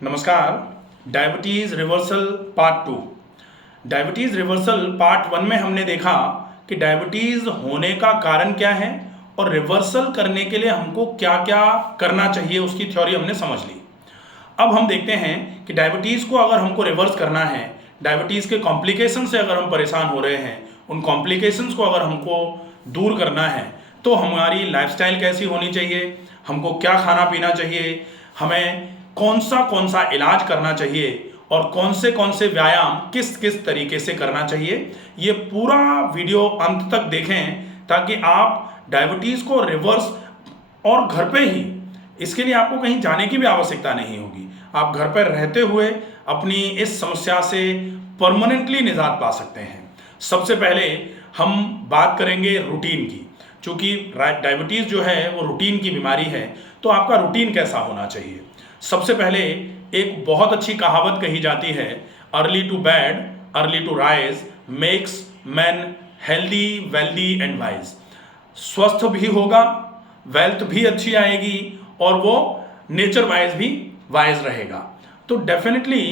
नमस्कार। Diabetes reversal part 2। Diabetes reversal part 1 में हमने देखा कि डायबिटीज़ होने का कारण क्या है और रिवर्सल करने के लिए हमको क्या क्या करना चाहिए, उसकी थ्योरी हमने समझ ली। अब हम देखते हैं कि डायबिटीज़ को अगर हमको रिवर्स करना है, डायबिटीज़ के कॉम्प्लिकेशन से अगर हम परेशान हो रहे हैं, उन कॉम्प्लिकेशंस को अगर हमको दूर करना है तो हमारी लाइफस्टाइल कैसी होनी चाहिए, हमको क्या खाना पीना चाहिए, हमें कौन सा इलाज करना चाहिए और कौन से व्यायाम किस किस तरीके से करना चाहिए, ये पूरा वीडियो अंत तक देखें ताकि आप डायबिटीज़ को रिवर्स और घर पे ही, इसके लिए आपको कहीं जाने की भी आवश्यकता नहीं होगी, आप घर पर रहते हुए अपनी इस समस्या से परमानेंटली निजात पा सकते हैं। सबसे पहले हम बात करेंगे रूटीन की। चूँकि डायबिटीज़ जो है वो रूटीन की बीमारी है, तो आपका रूटीन कैसा होना चाहिए। सबसे पहले एक बहुत अच्छी कहावत कही जाती है, early to bed early to rise makes man healthy wealthy and wise. स्वस्थ भी होगा, वेल्थ भी अच्छी आएगी और वो नेचर वाइज भी वाइज रहेगा। तो डेफिनेटली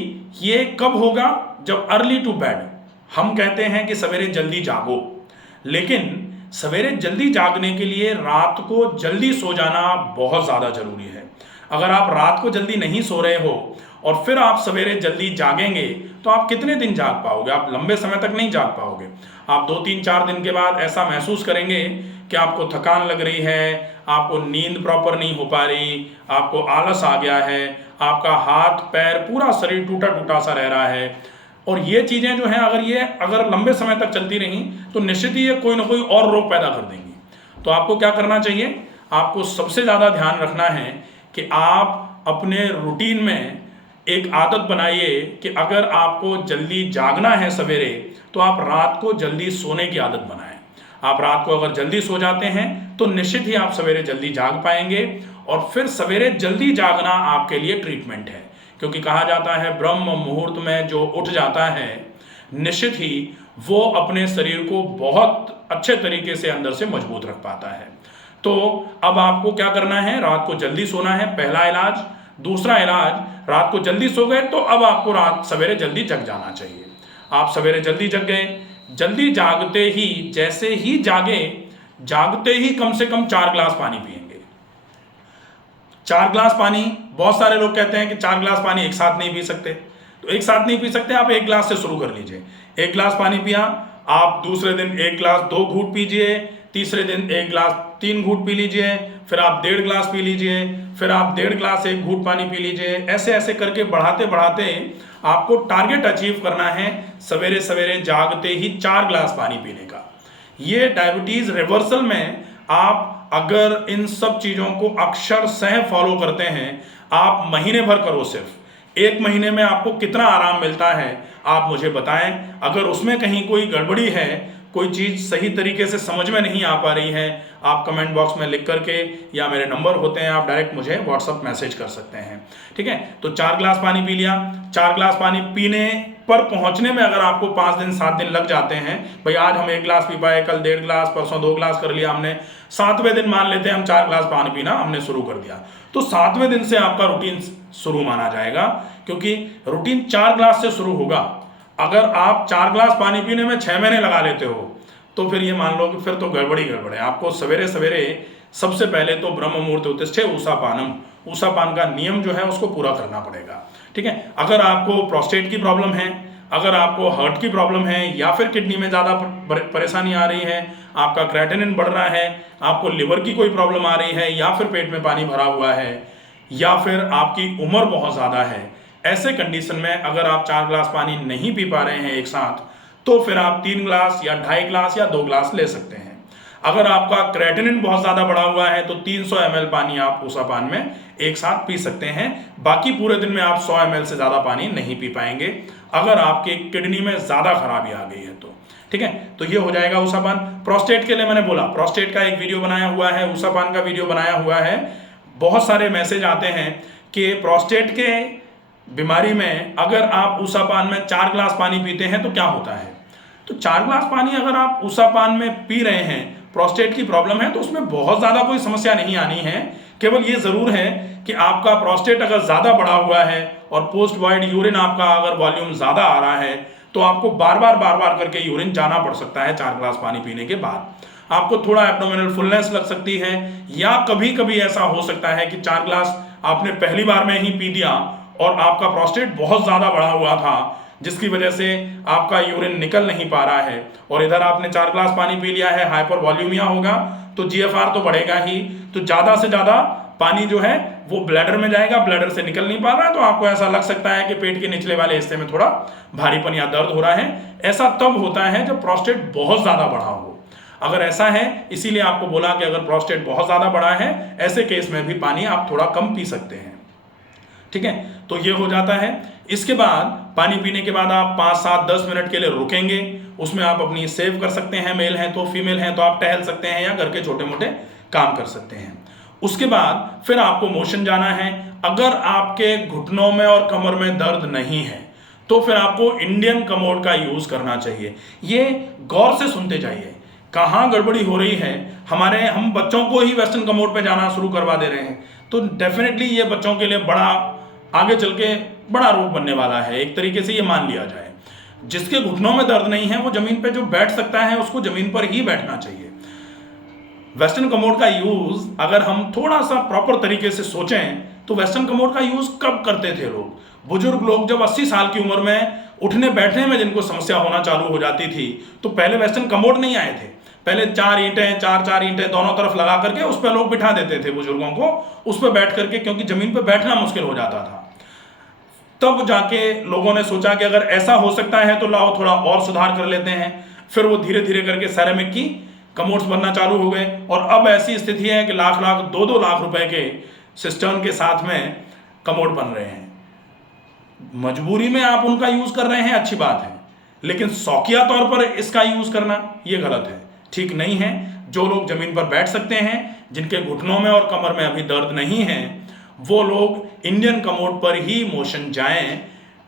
ये कब होगा, जब अर्ली टू बेड, हम कहते हैं कि सवेरे जल्दी जागो, लेकिन सवेरे जल्दी जागने के लिए रात को जल्दी सो जाना बहुत ज़्यादा ज़रूरी है। अगर आप रात को जल्दी नहीं सो रहे हो और फिर आप सवेरे जल्दी जागेंगे तो आप कितने दिन जाग पाओगे, आप लंबे समय तक नहीं जाग पाओगे। आप 2-3-4 दिन के बाद ऐसा महसूस करेंगे कि आपको थकान लग रही है, आपको नींद प्रॉपर नहीं हो पा रही, आपको आलस आ गया है, आपका हाथ पैर पूरा शरीर टूटा टूटा सा रह रहा है। और ये चीज़ें जो हैं अगर लंबे समय तक चलती रहीं तो निश्चित ही ये कोई ना कोई और रोग पैदा कर देंगी। तो आपको क्या करना चाहिए, आपको सबसे ज़्यादा ध्यान रखना है कि आप अपने रूटीन में एक आदत बनाइए कि अगर आपको जल्दी जागना है सवेरे, तो आप रात को जल्दी सोने की आदत बनाएं। आप रात को अगर जल्दी सो जाते हैं तो निश्चित ही आप सवेरे जल्दी जाग पाएंगे और फिर सवेरे जल्दी जागना आपके लिए ट्रीटमेंट है। क्योंकि कहा जाता है ब्रह्म मुहूर्त में जो उठ जाता है, निश्चित ही वो अपने शरीर को बहुत अच्छे तरीके से अंदर से मजबूत रख पाता है। तो अब आपको क्या करना है, रात को जल्दी सोना है, पहला इलाज। दूसरा इलाज, रात को जल्दी सो गए तो अब आपको रात सवेरे जल्दी जग जाना चाहिए। आप सवेरे जल्दी जग गए, जल्दी जागते ही, जैसे ही जागते ही कम से कम 4 गिलास पानी पिएंगे। 4 गिलास पानी, बहुत सारे लोग कहते हैं कि 4 गिलास पानी एक साथ नहीं पी सकते, तो एक साथ नहीं पी सकते, आप 1 गिलास से शुरू कर लीजिए। 1 गिलास पानी पिया, आप दूसरे दिन 1 गिलास 2 घूंट पीजिए, तीसरे दिन 1 गिलास 3 घूंट पी लीजिए, फिर आप 1.5 गिलास पी लीजिए, फिर आप 1.5 गिलास 1 घूंट पानी पी लीजिए। ऐसे ऐसे करके बढ़ाते बढ़ाते आपको टारगेट अचीव करना है सवेरे सवेरे जागते ही 4 गिलास पानी पीने का। ये डायबिटीज़ रिवर्सल में आप अगर इन सब चीज़ों को अक्षरशः फॉलो करते हैं, आप महीने भर करो, सिर्फ 1 महीने में आपको कितना आराम मिलता है आप मुझे बताएं। अगर उसमें कहीं कोई गड़बड़ी है, कोई चीज़ सही तरीके से समझ में नहीं आ पा रही है, आप कमेंट बॉक्स में लिख करके, या मेरे नंबर होते हैं, आप डायरेक्ट मुझे व्हाट्सअप मैसेज कर सकते हैं। ठीक है, तो 4 गिलास पानी पी लिया। 4 गिलास पानी पीने पर पहुंचने में अगर आपको 5 दिन 7 दिन लग जाते हैं, भाई आज हम 1 गिलास पी पाए, कल 1.5 गिलास, परसों 2 गिलास कर लिया हमने, 7वें दिन मान लेते हैं हम 4 गिलास पानी पीना हमने शुरू कर दिया, तो 7वें दिन से आपका रूटीन शुरू माना जाएगा, क्योंकि रूटीन 4 गिलास से शुरू होगा। अगर आप 4 गिलास पानी पीने में 6 महीने लगा लेते हो तो फिर ये मान लो कि फिर तो गड़बड़ी है। आपको सवेरे सवेरे सबसे पहले तो ब्रह्म मुहूर्त उत्तिष्ठे ऊषापानम, ऊषापान का नियम जो है उसको पूरा करना पड़ेगा। ठीक है, अगर आपको प्रोस्टेट की प्रॉब्लम है, अगर आपको हार्ट की प्रॉब्लम है, या फिर किडनी में ज़्यादा परेशानी आ रही है, आपका क्रेटिनिन बढ़ रहा है, आपको लिवर की कोई प्रॉब्लम आ रही है, या फिर पेट में पानी भरा हुआ है, या फिर आपकी उम्र बहुत ज़्यादा है, ऐसे कंडीशन में अगर आप 4 गिलास पानी नहीं पी पा रहे हैं एक साथ, तो फिर आप 3 गिलास या 2.5 गिलास या 2 गिलास ले सकते हैं। अगर आपका क्रेटिनिन बहुत ज़्यादा बढ़ा हुआ है तो 300 ml पानी आप ऊषापान में एक साथ पी सकते हैं। बाकी पूरे दिन में आप 100 ml से ज़्यादा पानी नहीं पी पाएंगे अगर आपके किडनी में ज़्यादा खराबी आ गई है तो। ठीक है, तो ये हो जाएगा ऊषापान। प्रोस्टेट के लिए मैंने बोला, प्रोस्टेट का एक वीडियो बनाया हुआ है, ऊषापान का वीडियो बनाया हुआ है। बहुत सारे मैसेज आते हैं कि प्रोस्टेट के बीमारी में अगर आप ऊषापान में 4 गिलास पानी पीते हैं तो क्या होता है। तो 4 गिलास पानी अगर आप ऊषापान में पी रहे हैं, प्रोस्टेट की प्रॉब्लम है तो उसमें बहुत ज़्यादा कोई समस्या नहीं आनी है। केवल ये ज़रूर है कि आपका प्रोस्टेट अगर ज़्यादा बढ़ा हुआ है और पोस्ट वॉइड यूरिन आपका अगर वॉल्यूम ज़्यादा आ रहा है तो आपको बार बार करके यूरिन जाना पड़ सकता है 4 ग्लास पानी पीने के बाद। आपको थोड़ा एब्डोमिनल फुलनेस लग सकती है, या कभी कभी ऐसा हो सकता है कि 4 ग्लास आपने पहली बार में ही पी दिया और आपका प्रोस्टेट बहुत ज़्यादा बढ़ा हुआ था जिसकी वजह से आपका यूरिन निकल नहीं पा रहा है, और इधर आपने 4 ग्लास पानी पी लिया है, हाइपर वॉल्यूमिया होगा तो जीएफआर तो बढ़ेगा ही, तो ज़्यादा से ज़्यादा पानी जो है वो ब्लैडर में जाएगा, ब्लैडर से निकल नहीं पा रहा है तो आपको ऐसा लग सकता है कि पेट के निचले वाले हिस्से में थोड़ा भारीपन या दर्द हो रहा है। ऐसा तब होता है जब प्रोस्टेट बहुत ज़्यादा बढ़ा हो। अगर ऐसा है, इसीलिए आपको बोला कि अगर प्रोस्टेट बहुत ज़्यादा बढ़ा है ऐसे केस में भी पानी आप थोड़ा कम पी सकते हैं। ठीक है, तो ये हो जाता है। इसके बाद पानी पीने के बाद आप 5, 7, 10 मिनट के लिए रुकेंगे, उसमें आप अपनी सेव कर सकते हैं, मेल हैं तो, फीमेल हैं तो आप टहल सकते हैं या घर के छोटे मोटे काम कर सकते हैं। उसके बाद फिर आपको मोशन जाना है। अगर आपके घुटनों में और कमर में दर्द नहीं है तो फिर आपको इंडियन कमोड का यूज़ करना चाहिए। ये गौर से सुनते जाइए, कहाँ गड़बड़ी हो रही है। हम बच्चों को ही वेस्टर्न कमोड पे जाना शुरू करवा दे रहे हैं, तो डेफिनेटली ये बच्चों के लिए बड़ा आगे चल के बड़ा रोग बनने वाला है। एक तरीके से ये मान लिया जाए, जिसके घुटनों में दर्द नहीं है वो जमीन पे जो बैठ सकता है उसको जमीन पर ही बैठना चाहिए। वेस्टर्न कमोड का यूज अगर हम थोड़ा सा प्रॉपर तरीके से सोचें तो वेस्टर्न कमोड का यूज कब करते थे लोग? बुजुर्ग लोग जब 80 साल की उम्र में उठने बैठने में जिनको समस्या होना चालू हो जाती थी तो पहले वेस्टर्न कमोड नहीं आए थे। पहले 4 ईंटें दोनों तरफ लगा करके उस पर लोग बिठा देते थे बुजुर्गों को, उस पर बैठ करके, क्योंकि जमीन पर बैठना मुश्किल हो जाता था। तब जाके लोगों ने सोचा कि अगर ऐसा हो सकता है तो लाओ थोड़ा और सुधार कर लेते हैं। फिर वो धीरे धीरे करके सेरेमिक की कमोड्स बनना चालू हो गए, और अब ऐसी स्थिति है कि लाख 2-2 लाख रुपए के सिस्टम के साथ में कमोड बन रहे हैं। मजबूरी में आप उनका यूज कर रहे हैं, अच्छी बात है, लेकिन शौकिया तौर पर इसका यूज करना ये गलत है, ठीक नहीं है। जो लोग जमीन पर बैठ सकते हैं, जिनके घुटनों में और कमर में अभी दर्द नहीं है, वो लोग इंडियन कमोड पर ही मोशन जाएं।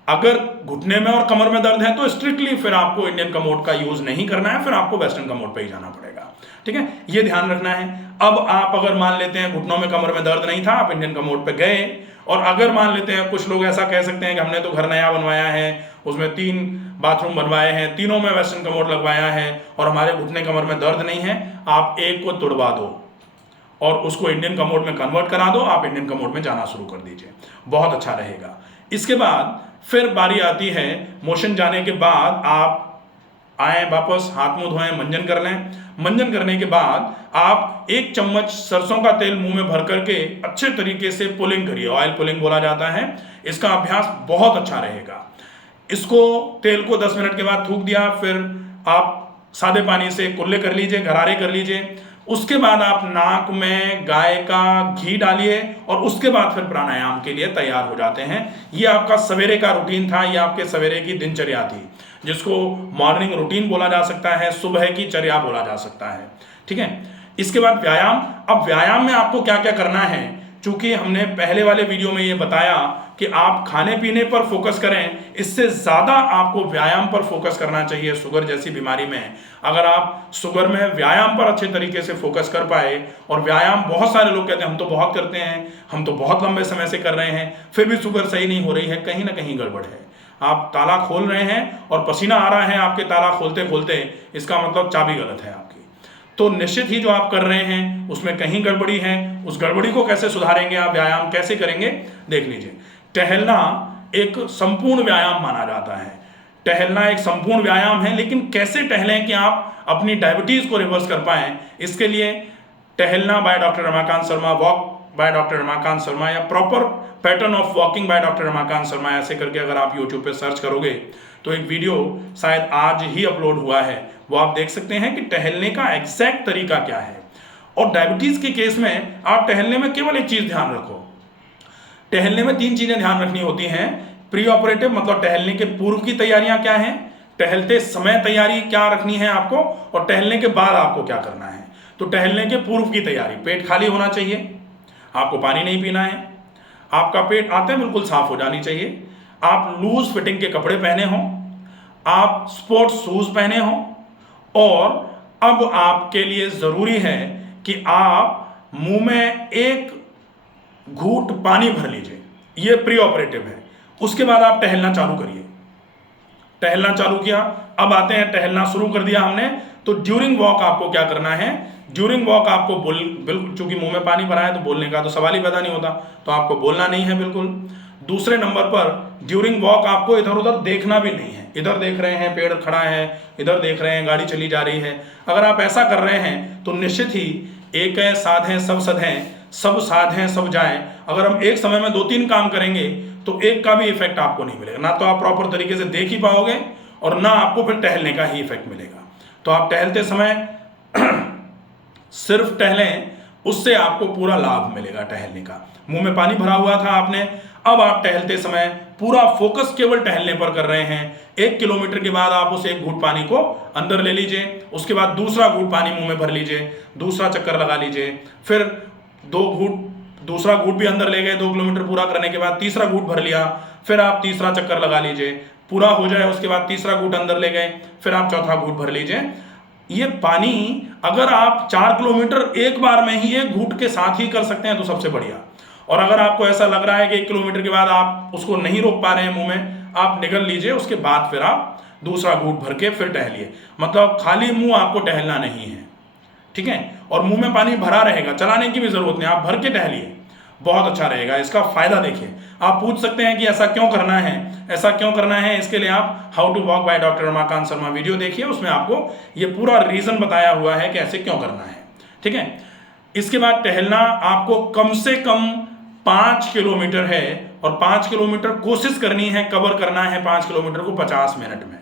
अगर घुटने में और कमर में दर्द है तो स्ट्रिक्टली फिर आपको इंडियन कमोड का यूज नहीं करना है, फिर आपको वेस्टर्न कमोड पे ही जाना पड़ेगा। ठीक है, ये ध्यान रखना है। अब आप अगर मान लेते हैं घुटनों में कमर में दर्द नहीं था, आप इंडियन कमोड पे गए, और अगर मान लेते हैं कुछ लोग ऐसा कह सकते हैं कि हमने तो घर नया बनवाया है, उसमें 3 बाथरूम बनवाए हैं, तीनों में वेस्टर्न कमोड लगवाया है और हमारे घुटने कमर में दर्द नहीं है, आप एक को तुड़वा दो और उसको इंडियन कमोड में कन्वर्ट करा दो, आप इंडियन कमोड में जाना शुरू कर दीजिए, बहुत अच्छा रहेगा। इसके बाद फिर बारी आती है मोशन जाने के बाद आप आए वापस, हाथ मुंह धोएं, मंजन कर लें। मंजन करने के बाद आप 1 चम्मच सरसों का तेल मुंह में भर करके अच्छे तरीके से पुलिंग करिए, ऑयल पुलिंग बोला जाता है। इसका अभ्यास बहुत अच्छा रहेगा। इसको तेल को 10 मिनट के बाद थूक दिया, फिर आप सादे पानी से कुल्ले कर लीजिए, गरारे कर लीजिए। उसके बाद आप नाक में गाय का घी डालिए और उसके बाद फिर प्राणायाम के लिए तैयार हो जाते हैं। ये आपका सवेरे का रूटीन था, ये आपके सवेरे की दिनचर्या थी, जिसको मॉर्निंग रूटीन बोला जा सकता है, सुबह की चर्या बोला जा सकता है। ठीक है, इसके बाद व्यायाम। अब व्यायाम में आपको क्या क्या करना है, चूंकि हमने पहले वाले वीडियो में ये बताया कि आप खाने पीने पर फोकस करें, इससे ज़्यादा आपको व्यायाम पर फोकस करना चाहिए। शुगर जैसी बीमारी में अगर आप शुगर में व्यायाम पर अच्छे तरीके से फोकस कर पाए, और व्यायाम बहुत सारे लोग कहते हैं हम तो बहुत करते हैं, हम तो बहुत लंबे समय से कर रहे हैं, फिर भी शुगर सही नहीं हो रही है, कहीं ना कहीं गड़बड़ है। आप ताला खोल रहे हैं और पसीना आ रहा है आपके ताला खोलते खोलते, इसका मतलब चाबी गलत है आपकी। तो निश्चित ही जो आप कर रहे हैं उसमें कहीं गड़बड़ी है। उस गड़बड़ी को कैसे सुधारेंगे, आप व्यायाम कैसे करेंगे, देख लीजिए। टहलना एक संपूर्ण व्यायाम माना जाता है। टहलना एक संपूर्ण व्यायाम है, लेकिन कैसे टहलें कि आप अपनी डायबिटीज को रिवर्स कर पाएं, इसके लिए टहलना by doctor Ramakant Sharma, walk by doctor Ramakant Sharma, या proper pattern of walking by doctor Ramakant Sharma, ऐसे करके अगर आप यूट्यूब पे सर्च करोगे तो एक वीडियो शायद आज ही अपलोड हुआ है, वो आप देख सकते हैं कि टहलने का एग्जैक्ट तरीका क्या है। और डायबिटीज के केस में आप टहलने में केवल एक चीज ध्यान रखो, टहलने में 3 चीजें ध्यान रखनी होती हैं। प्री ऑपरेटिव मतलब टहलने के पूर्व की तैयारियां क्या हैं, टहलते समय तैयारी क्या रखनी है आपको, और टहलने के बाद आपको क्या करना है। तो टहलने के पूर्व की तैयारी, पेट खाली होना चाहिए, आपको पानी नहीं पीना है, आपका पेट आते बिल्कुल साफ हो जानी चाहिए, आप लूज फिटिंग के कपड़े पहने हों, आप स्पोर्ट्स शूज पहने हों, और अब आपके लिए जरूरी है कि आप मुंह में एक घूंट पानी भर लीजिए, ये प्री ऑपरेटिव है। उसके बाद आप टहलना चालू करिए। टहलना चालू किया, अब आते हैं टहलना शुरू कर दिया हमने, तो ड्यूरिंग वॉक आपको क्या करना है, ड्यूरिंग वॉक आपको बिल्कुल, चूंकि मुंह में पानी भरा है तो बोलने का तो सवाल ही पैदा नहीं होता, तो आपको बोलना नहीं है बिल्कुल। दूसरे नंबर पर ड्यूरिंग वॉक आपको इधर उधर देखना भी नहीं है। इधर देख रहे हैं पेड़ खड़ा है, इधर देख रहे हैं गाड़ी चली जा रही है, अगर आप ऐसा कर रहे हैं तो निश्चित ही एक है साधें सब सधें, सब साधें सब जाएं, अगर हम एक समय में 2-3 काम करेंगे तो एक का भी इफेक्ट आपको नहीं मिलेगा, ना तो आप प्रॉपर तरीके से देख ही पाओगे और ना आपको फिर टहलने का ही इफेक्ट मिलेगा। तो आप टहलते समय सिर्फ टहलें, उससे आपको पूरा लाभ मिलेगा टहलने का। मुंह में पानी भरा हुआ था आपने, अब आप टहलते समय पूरा फोकस केवल टहलने पर कर रहे हैं। 1 किलोमीटर के बाद आप उस एक घूंट पानी को अंदर ले लीजिए, उसके बाद दूसरा घूंट पानी मुंह में भर लीजिए, दूसरा चक्कर लगा लीजिए, फिर 2 घूंट, दूसरा घूंट भी अंदर ले गए 2 किलोमीटर पूरा करने के बाद, तीसरा घूंट भर लिया, फिर आप तीसरा चक्कर लगा लीजिए, पूरा हो जाए उसके बाद तीसरा घूंट अंदर ले गए, फिर आप चौथा घूंट भर लीजिए। ये पानी अगर आप 4 किलोमीटर एक बार में ही एक घूंट के साथ ही कर सकते हैं तो सबसे बढ़िया। और अगर आपको ऐसा लग रहा है कि 1 किलोमीटर के बाद आप उसको नहीं रोक पा रहे हैं मुंह में, आप निगल लीजिए, उसके बाद फिर आप दूसरा घूंट भर के फिर टहलिए। मतलब खाली मुंह आपको टहलना नहीं है, ठीक है। और मुंह में पानी भरा रहेगा, चलाने की भी जरूरत नहीं, आप भर के टहलिए, बहुत अच्छा रहेगा। इसका फायदा देखिए। आप पूछ सकते हैं कि ऐसा क्यों करना है, ऐसा क्यों करना है, इसके लिए आप how to walk by doctor Ramakant Sharma video देखिए, उसमें आपको ये पूरा रीजन बताया हुआ है कि ऐसे क्यों करना है, ठीक है। इसके बाद टहलना आपको कम से कम 5 किलोमीटर है, और 5 किलोमीटर कोशिश करनी है, कवर करना है 5 किलोमीटर को 50 मिनट में।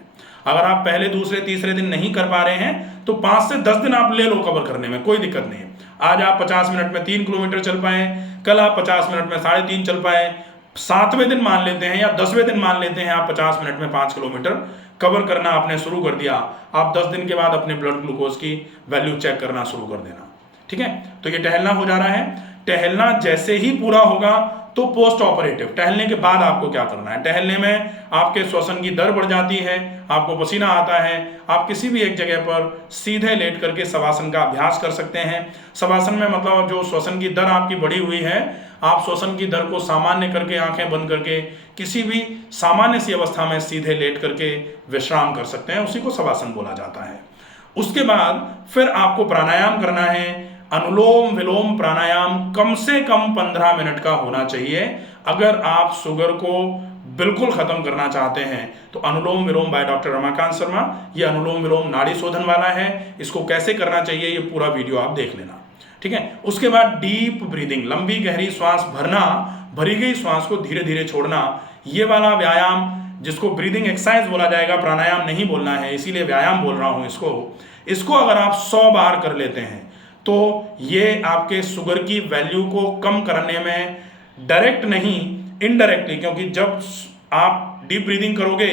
अगर आप पहले दूसरे तीसरे दिन नहीं कर पा रहे हैं तो 5 से 10 दिन आप ले लो कवर करने में, कोई दिक्कत नहीं है। आज आप 50 मिनट में 3 किलोमीटर चल पाए, कल आप 50 मिनट में 3.5 चल पाए, 7वें दिन मान लेते हैं या 10वें दिन मान लेते हैं आप 50 मिनट में 5 किलोमीटर कवर करना आपने शुरू कर दिया। आप 10 दिन के बाद अपने ब्लड ग्लूकोज की वैल्यू चेक करना शुरू कर देना, ठीक है। तो ये टहलना हो जा रहा है। टहलना जैसे ही पूरा होगा तो पोस्ट ऑपरेटिव, टहलने के बाद आपको क्या करना है। टहलने में आपके श्वसन की दर बढ़ जाती है, आपको पसीना आता है, आप किसी भी एक जगह पर सीधे लेट करके शवासन का अभ्यास कर सकते हैं। शवासन में मतलब जो श्वसन की दर आपकी बढ़ी हुई है, आप श्वसन की दर को सामान्य करके आंखें बंद करके किसी भी सामान्य सी अवस्था में सीधे लेट करके विश्राम कर सकते हैं, उसी को शवासन बोला जाता है। उसके बाद फिर आपको प्राणायाम करना है। अनुलोम विलोम प्राणायाम कम से कम 15 मिनट का होना चाहिए। अगर आप शुगर को बिल्कुल खत्म करना चाहते हैं तो अनुलोम विलोम बाय डॉक्टर रमाकांत शर्मा, ये अनुलोम विलोम नाड़ी शोधन वाला है, इसको कैसे करना चाहिए ये पूरा वीडियो आप देख लेना, ठीक है। उसके बाद डीप ब्रीदिंग, लंबी गहरी श्वास भरना, भरी गई श्वास को धीरे धीरे छोड़ना, ये वाला व्यायाम जिसको ब्रीदिंग एक्सरसाइज बोला जाएगा, प्राणायाम नहीं बोलना है, इसीलिए व्यायाम बोल रहा हूं इसको अगर आप 100 बार कर लेते हैं तो ये आपके शुगर की वैल्यू को कम करने में डायरेक्ट नहीं इनडायरेक्टली, क्योंकि जब आप डीप ब्रीदिंग करोगे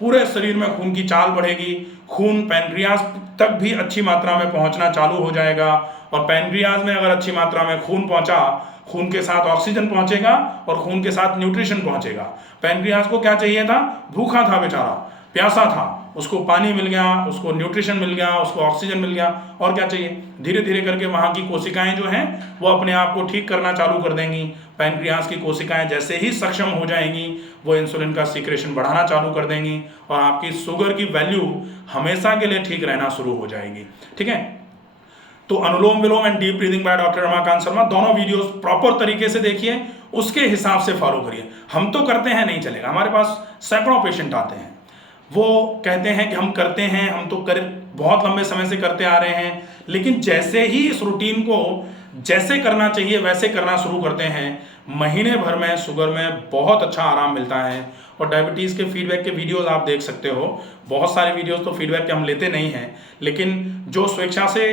पूरे शरीर में खून की चाल बढ़ेगी, खून पैनक्रियाज तक भी अच्छी मात्रा में पहुंचना चालू हो जाएगा, और पैनक्रियाज में अगर अच्छी मात्रा में खून पहुंचा, खून के साथ ऑक्सीजन पहुंचेगा और खून के साथ न्यूट्रिशन पहुंचेगा। पैनक्रियाज को क्या चाहिए था, भूखा था बेचारा, प्यासा था, उसको पानी मिल गया, उसको न्यूट्रिशन मिल गया, उसको ऑक्सीजन मिल गया, और क्या चाहिए। धीरे धीरे करके वहाँ की कोशिकाएं जो हैं वो अपने आप को ठीक करना चालू कर देंगी। पैनक्रियाज की कोशिकाएं जैसे ही सक्षम हो जाएंगी वो इंसुलिन का सीक्रेशन बढ़ाना चालू कर देंगी और आपकी शुगर की वैल्यू हमेशा के लिए ठीक रहना शुरू हो जाएगी, ठीक है। तो Anulom Vilom and deep breathing by doctor Ramakant Sharma, दोनों वीडियोस प्रॉपर तरीके से देखिए, उसके हिसाब से फॉलो करिए। हम तो करते हैं, नहीं चलेगा। हमारे पास सैकड़ों पेशेंट आते हैं, वो कहते हैं कि हम करते हैं, हम तो बहुत लंबे समय से करते आ रहे हैं, लेकिन जैसे ही इस रूटीन को जैसे करना चाहिए वैसे करना शुरू करते हैं, महीने भर में शुगर में बहुत अच्छा आराम मिलता है। और डायबिटीज़ के फीडबैक के वीडियोस आप देख सकते हो, बहुत सारे वीडियोस तो फीडबैक के हम लेते नहीं हैं, लेकिन जो स्वेच्छा से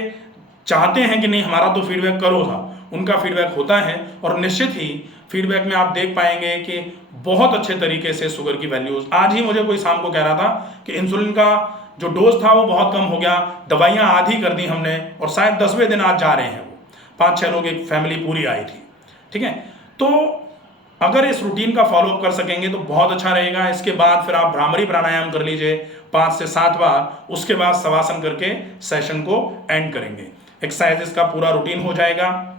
चाहते हैं कि नहीं हमारा तो फीडबैक करो था, उनका फीडबैक होता है। और निश्चित ही फीडबैक में आप देख पाएंगे कि बहुत अच्छे तरीके से शुगर की वैल्यूज। आज ही मुझे कोई शाम को कह रहा था कि इंसुलिन का जो डोज था वो बहुत कम हो गया, दवाइयाँ आधी कर दी हमने, और शायद 10वें दिन आज जा रहे हैं वो। 5-6 लोग, एक फैमिली पूरी आई थी, ठीक है। तो अगर इस रूटीन का फॉलोअप कर सकेंगे तो बहुत अच्छा रहेगा। इसके बाद फिर आप भ्रामरी प्राणायाम कर लीजिए 5 से 7 बार, उसके बाद शवासन करके सेशन को एंड करेंगे। एक्सरसाइजेस का पूरा रूटीन हो जाएगा।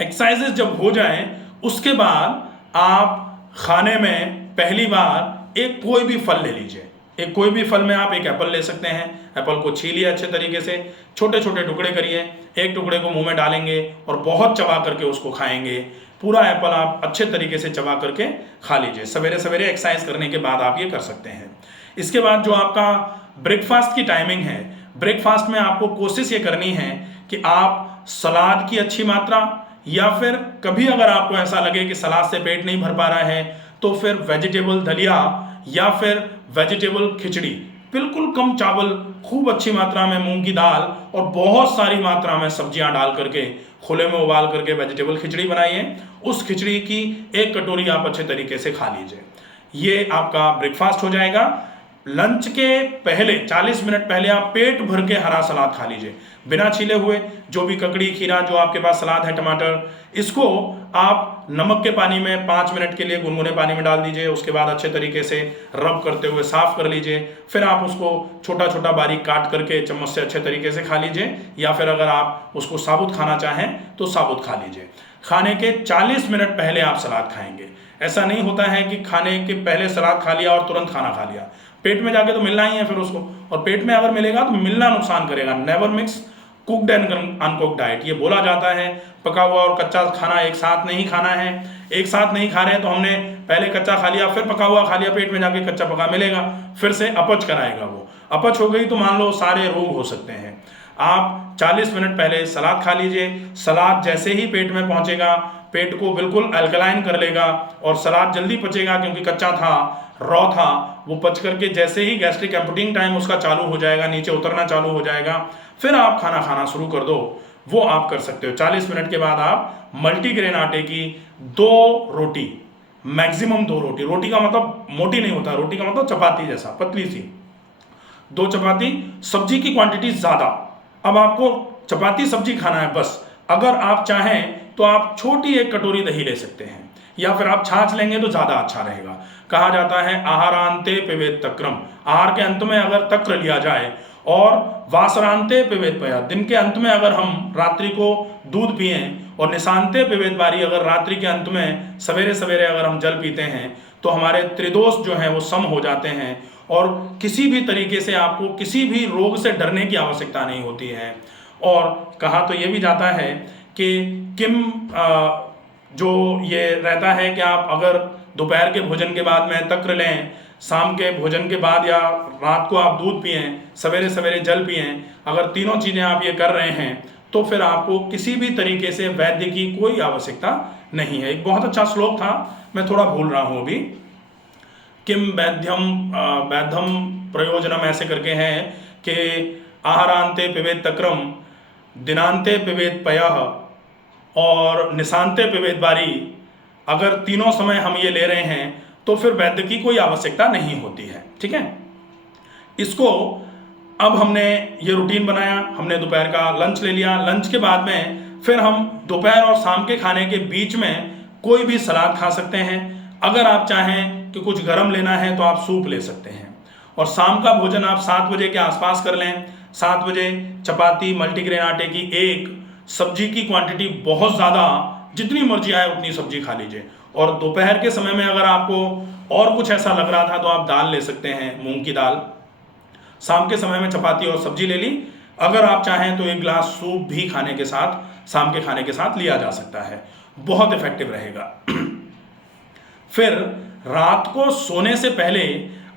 एक्सरसाइजेस जब हो जाए उसके बाद आप खाने में पहली बार एक कोई भी फल ले लीजिए। एक कोई भी फल में आप एक एप्पल ले सकते हैं। एप्पल को छीलिए अच्छे तरीके से, छोटे छोटे टुकड़े करिए, एक टुकड़े को मुंह में डालेंगे और बहुत चबा करके उसको खाएंगे। पूरा एप्पल आप अच्छे तरीके से चबा करके खा लीजिए। सवेरे सवेरे एक्सरसाइज करने के बाद आप ये कर सकते हैं। इसके बाद जो आपका ब्रेकफास्ट की टाइमिंग है, ब्रेकफास्ट में आपको कोशिश ये करनी है कि आप सलाद की अच्छी मात्रा, या फिर कभी अगर आपको ऐसा लगे कि सलाद से पेट नहीं भर पा रहा है तो फिर वेजिटेबल दलिया या फिर वेजिटेबल खिचड़ी, बिल्कुल कम चावल, खूब अच्छी मात्रा में मूंग की दाल और बहुत सारी मात्रा में सब्जियां डाल करके खुले में उबाल करके वेजिटेबल खिचड़ी बनाइए। उस खिचड़ी की एक कटोरी आप अच्छे तरीके से खा लीजिए। ये आपका ब्रेकफास्ट हो जाएगा। लंच के पहले 40 मिनट पहले आप पेट भर के हरा सलाद खा लीजिए, बिना छीले हुए। जो भी ककड़ी, खीरा, जो आपके पास सलाद है, टमाटर, इसको आप नमक के पानी में 5 मिनट के लिए गुनगुने पानी में डाल दीजिए। उसके बाद अच्छे तरीके से रब करते हुए साफ कर लीजिए। फिर आप उसको छोटा छोटा बारीक काट करके चम्मच से अच्छे तरीके से खा लीजिए, या फिर अगर आप उसको साबुत खाना चाहें तो साबुत खा लीजिए। खाने के 40 मिनट पहले आप सलाद खाएंगे। ऐसा नहीं होता है कि खाने के पहले सलाद खा लिया और तुरंत खाना खा लिया। पेट में जाके तो मिलना ही है फिर उसको, और पेट में अगर मिलेगा तो मिलना नुकसान करेगा। Never mix cooked and uncooked diet. ये बोला जाता है पका हुआ और कच्चा खाना एक साथ नहीं खाना है। एक साथ नहीं खा रहे हैं तो हमने पहले कच्चा खा लिया फिर पका हुआ खा लिया, पेट में जाके कच्चा पका मिलेगा, फिर से अपच कराएगा। वो अपच हो गई तो मान लो सारे रोग हो सकते हैं। आप 40 मिनट पहले सलाद खा लीजिए। सलाद जैसे ही पेट में पहुंचेगा पेट को बिल्कुल अल्कलाइन कर लेगा और सलाद जल्दी पचेगा, क्योंकि कच्चा था, रॉ था। वो पच करके जैसे ही गैस्ट्रिक एम्पुटिंग टाइम उसका चालू हो जाएगा, नीचे उतरना चालू हो जाएगा, फिर आप खाना खाना शुरू कर दो। वो आप कर सकते हो। 40 मिनट के बाद आप मल्टीग्रेन आटे की 2 रोटी, मैक्सिमम 2 रोटी, रोटी का मतलब मोटी नहीं होता, रोटी का मतलब चपाती जैसा पतली सी, 2 चपाती, सब्जी की क्वांटिटी ज़्यादा। अब आपको चपाती सब्जी खाना है बस। अगर आप चाहें तो आप छोटी एक कटोरी दही ले सकते हैं, या फिर आप छाछ लेंगे तो ज़्यादा अच्छा रहेगा। कहा जाता है आहारांते पिबेत तक्रम, आहार के अंत में अगर तक्र लिया जाए, और वासरांते पिबेत पया, दिन के अंत में अगर हम रात्रि को दूध पिए, और निशांते पिबेत बारी, अगर रात्रि के अंत में सवेरे सवेरे अगर हम जल पीते हैं तो हमारे त्रिदोष जो हैं वो सम हो जाते हैं, और किसी भी तरीके से आपको किसी भी रोग से डरने की आवश्यकता नहीं होती है। और कहा तो ये भी जाता है कि किम जो ये रहता है कि आप अगर दोपहर के भोजन के बाद में तक्र लें, शाम के भोजन के बाद या रात को आप दूध पिएं, सवेरे सवेरे जल पिएं, अगर तीनों चीज़ें आप ये कर रहे हैं तो फिर आपको किसी भी तरीके से वैद्य की कोई आवश्यकता नहीं है। एक बहुत अच्छा श्लोक था, मैं थोड़ा भूल रहा हूँ अभी, किम वैद्यम प्रयोजनम ऐसे करके हैं कि आहारांते पिबेत तक्रम, दिनांते पिबेत पयः और निशांते पिबेत बारी। अगर तीनों समय हम ये ले रहे हैं तो फिर वैद्य की कोई आवश्यकता नहीं होती है। ठीक है, इसको अब हमने ये रूटीन बनाया, हमने दोपहर का लंच ले लिया। लंच के बाद में फिर हम दोपहर और शाम के खाने के बीच में कोई भी सलाद खा सकते हैं। अगर आप चाहें कि कुछ गर्म लेना है तो आप सूप ले सकते हैं। और शाम का भोजन आप 7 बजे के आसपास कर लें। 7 बजे चपाती मल्टीग्रेन आटे की एक, सब्जी की क्वांटिटी बहुत ज़्यादा, जितनी मर्जी आए उतनी सब्जी खा लीजिए। और दोपहर के समय में अगर आपको और कुछ ऐसा लग रहा था तो आप दाल ले सकते हैं, मूंग की दाल। शाम के समय में चपाती और सब्जी ले ली। अगर आप चाहें तो 1 गिलास सूप भी खाने के साथ, शाम के खाने के साथ लिया जा सकता है, बहुत इफेक्टिव रहेगा। फिर रात को सोने से पहले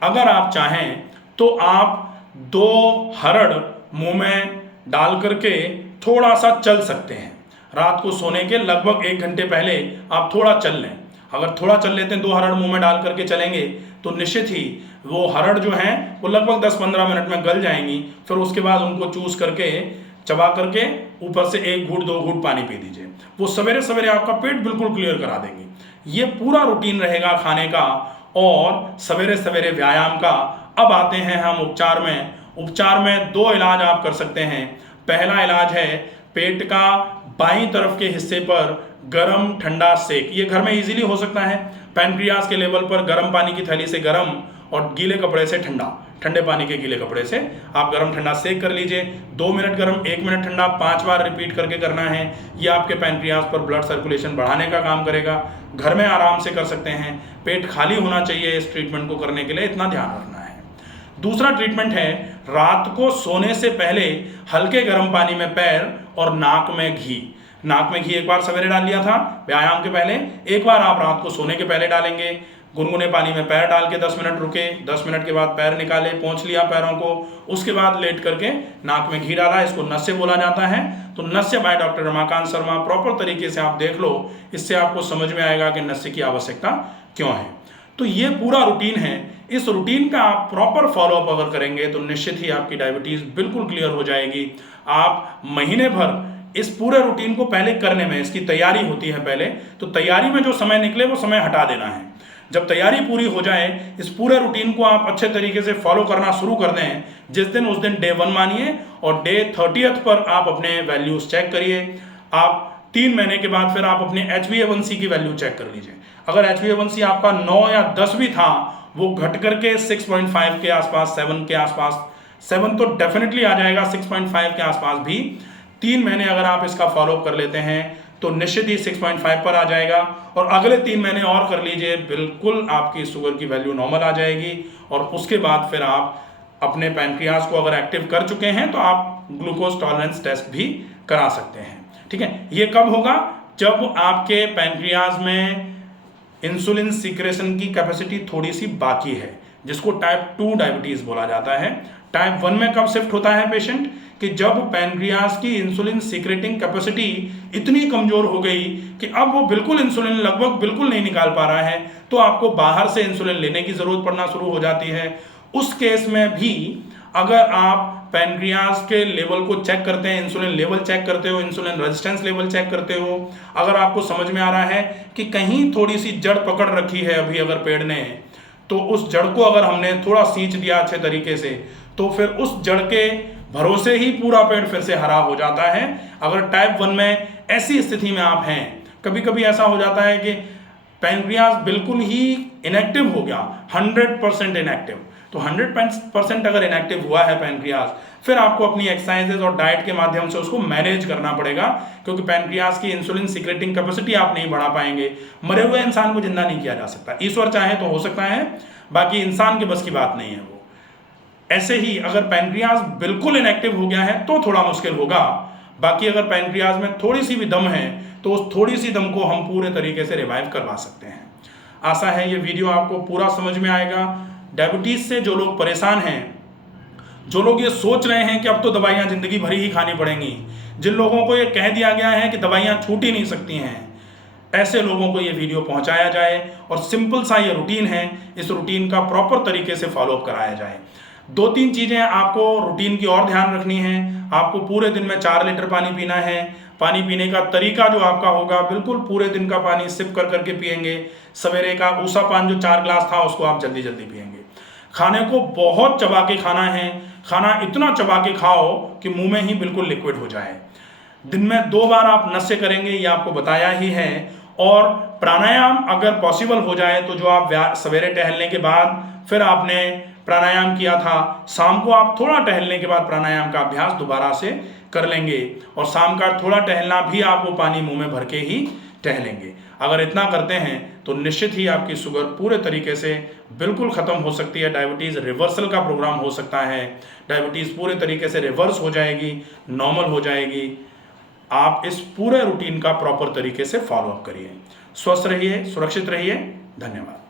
अगर आप चाहें तो आप 2 हरड़ मुंह में डाल करके थोड़ा सा चल सकते हैं। रात को सोने के लगभग 1 घंटे पहले आप थोड़ा चल लें। अगर थोड़ा चल लेते हैं, 2 हरड़ मुंह में डाल करके चलेंगे तो निश्चित ही वो हरड़ जो हैं वो लगभग 10-15 मिनट में गल जाएंगी। फिर उसके बाद उनको चूस करके, चबा करके ऊपर से 1 घूंट 2 घूंट पानी पी दीजिए। वो सवेरे सवेरे आपका पेट बिल्कुल क्लियर करा देंगी। ये पूरा रूटीन रहेगा खाने का और सवेरे सवेरे व्यायाम का। अब आते हैं हम उपचार में। उपचार में 2 इलाज आप कर सकते हैं। पहला इलाज है पेट का बाईं तरफ के हिस्से पर गर्म ठंडा सेक, ये घर में इजीली हो सकता है। पैनक्रियाज के लेवल पर गर्म पानी की थैली से गर्म और गीले कपड़े से ठंडा, ठंडे पानी के गीले कपड़े से आप गर्म ठंडा सेक कर लीजिए। 2 मिनट गर्म 1 मिनट ठंडा 5 बार रिपीट करके करना है। ये आपके पैनक्रियाज पर ब्लड सर्कुलेशन बढ़ाने का काम करेगा। घर में आराम से कर सकते हैं। पेट खाली होना चाहिए इस ट्रीटमेंट को करने के लिए, इतना ध्यान रखना है। दूसरा ट्रीटमेंट है रात को सोने से पहले हल्के गर्म पानी में पैर और नाक में घी। नाक में घी एक बार सवेरे डाल लिया था व्यायाम के पहले, एक बार आप रात को सोने के पहले डालेंगे। गुनगुने पानी में पैर डाल के 10 मिनट रुके, 10 मिनट के बाद पैर निकाले, पोंछ लिया पैरों को, उसके बाद लेट करके नाक में घी डाला। इसको नस्य बोला जाता है। तो नस्य by doctor Ramakant Sharma proper तरीके से आप देख लो, इससे आपको समझ में आएगा कि नस्य की आवश्यकता क्यों है। तो ये पूरा रूटीन है। इस रूटीन का आप प्रॉपर फॉलोअप अगर करेंगे तो निश्चित ही आपकी डायबिटीज़ बिल्कुल क्लियर हो जाएगी। आप महीने भर इस पूरे रूटीन को पहले करने में, इसकी तैयारी होती है पहले, तो तैयारी में जो समय निकले वो समय हटा देना है। जब तैयारी पूरी हो जाए, इस पूरे रूटीन को आप अच्छे तरीके से फॉलो करना शुरू कर दें। जिस दिन उस दिन डे 1 मानिए और डे 30th पर आप अपने वैल्यूज चेक करिए। आप 3 महीने के बाद फिर आप अपने HbA1c की वैल्यू चेक कर लीजिए। अगर HbA1c आपका 9 या 10 भी था, वो घट करके 6.5 के आसपास, 7 के आसपास, 7 तो डेफिनेटली आ जाएगा, 6.5 के आसपास भी 3 महीने अगर आप इसका फॉलोअप कर लेते हैं तो निश्चित ही 6.5 पर आ जाएगा। और अगले 3 महीने और कर लीजिए, बिल्कुल आपकी शुगर की वैल्यू नॉर्मल आ जाएगी। और उसके बाद फिर आप अपने पैनक्रियाज को अगर एक्टिव कर चुके हैं तो आप ग्लूकोज टॉलरेंस टेस्ट भी करा सकते हैं। ठीक है, ये कब होगा? जब आपके पैनक्रियाज में इंसुलिन सीक्रेशन की कैपेसिटी थोड़ी सी बाकी है, जिसको टाइप 2 डायबिटीज बोला जाता है। टाइप 1 में कब शिफ्ट होता है पेशेंट? कि जब पैनक्रियाज की इंसुलिन सीक्रेटिंग कैपेसिटी इतनी कमजोर हो गई कि अब वो बिल्कुल इंसुलिन लगभग बिल्कुल नहीं निकाल पा रहा है, तो आपको बाहर से इंसुलिन लेने की जरूरत पड़ना शुरू हो जाती है। उस केस में भी अगर आप पैनक्रियाज के लेवल को चेक करते हैं, इंसुलिन लेवल चेक करते हो, इंसुलिन रेजिस्टेंस लेवल चेक करते हो, अगर आपको समझ में आ रहा है कि कहीं थोड़ी सी जड़ पकड़ रखी है अभी अगर पेड़ ने, तो उस जड़ को अगर हमने थोड़ा सींच दिया अच्छे तरीके से, तो फिर उस जड़ के भरोसे ही पूरा पेड़ फिर से हरा हो जाता है। अगर टाइप 1 में ऐसी स्थिति में आप हैं, कभी कभी ऐसा हो जाता है कि पैनक्रियाज बिल्कुल ही इनएक्टिव हो गया, 100% इनएक्टिव। तो 100% अगर इनएक्टिव हुआ है पैनक्रियाज, फिर आपको अपनी एक्सरसाइजेज और डाइट के माध्यम से उसको मैनेज करना पड़ेगा, क्योंकि पैनक्रियाज की इंसुलिन सीक्रेटिंग कैपेसिटी आप नहीं बढ़ा पाएंगे। मरे हुए इंसान को जिंदा नहीं किया जा सकता। ईश्वर चाहे तो हो सकता है, बाकी इंसान के बस की बात नहीं है वो। ऐसे ही अगर पैनक्रियाज बिल्कुल इनएक्टिव हो गया है तो थोड़ा मुश्किल होगा। बाकी अगर पैनक्रियाज में थोड़ी सी भी दम है तो उस थोड़ी सी दम को हम पूरे तरीके से रिवाइव करवा सकते हैं। आशा है ये वीडियो आपको पूरा समझ में आएगा। डायबिटीज से जो लोग परेशान हैं, जो लोग ये सोच रहे हैं कि अब तो दवाइयाँ जिंदगी भर ही खानी पड़ेंगी, जिन लोगों को ये कह दिया गया है कि दवाइयाँ छूट ही नहीं सकती हैं, ऐसे लोगों को ये वीडियो पहुंचाया जाए और सिंपल सा ये रूटीन है, इस रूटीन का प्रॉपर तरीके से फॉलोअप कराया जाए। 2-3 चीज़ें आपको रूटीन की और ध्यान रखनी है। आपको पूरे दिन में 4 लीटर पानी पीना है। पानी पीने का तरीका जो आपका होगा, बिल्कुल पूरे दिन का पानी सिप कर करके पिएंगे। सवेरे का ऊषा पान जो 4 ग्लास था उसको आप जल्दी जल्दी पिएंगे। खाने को बहुत चबा के खाना है। खाना इतना चबा के खाओ कि मुंह में ही बिल्कुल लिक्विड हो जाए। दिन में 2 बार आप नस्य करेंगे, ये आपको बताया ही है। और प्राणायाम अगर पॉसिबल हो जाए तो जो आप सवेरे टहलने के बाद फिर आपने प्राणायाम किया था, शाम को आप थोड़ा टहलने के बाद प्राणायाम का अभ्यास दोबारा से कर लेंगे। और शाम का थोड़ा टहलना भी आप वो पानी मुंह में भर के ही टहलेंगे। अगर इतना करते हैं तो निश्चित ही आपकी शुगर पूरे तरीके से बिल्कुल ख़त्म हो सकती है। डायबिटीज़ रिवर्सल का प्रोग्राम हो सकता है। डायबिटीज़ पूरे तरीके से रिवर्स हो जाएगी, नॉर्मल हो जाएगी। आप इस पूरे रूटीन का प्रॉपर तरीके से फॉलोअप करिए। स्वस्थ रहिए, सुरक्षित रहिए। धन्यवाद।